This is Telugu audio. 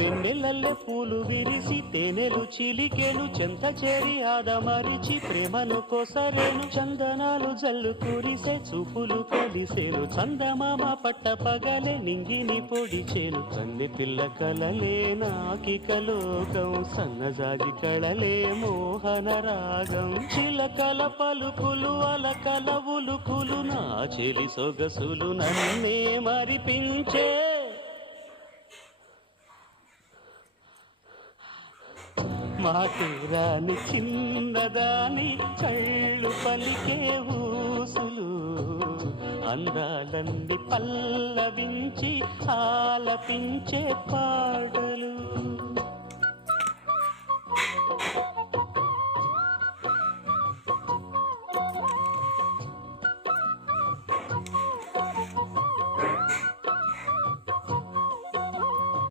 వెన్నెలల్లె పూలు విరిసి తేనెలు చిలికేను చెంత చేరి ఆదమరిచి ప్రేమను కోసరేను చందనాలు జల్లు కురిసే చూపులు కలిసేను చందమామ పట్ట పగలే నింగిని పొడిచేను కన్నె పిల్ల కలలే నాకిక లోకం సన్నజాజి కళలే మోహన రాగం చిలకల పలుకులు అలకల ఉలుకులు నా చెలి సొగసులు నన్నే మరిపించే మాటూరాని చిన్నదాని కళ్ళు పలికే ఊసులు అందాలన్నీ పల్లవించి ఆలపించే పాటలు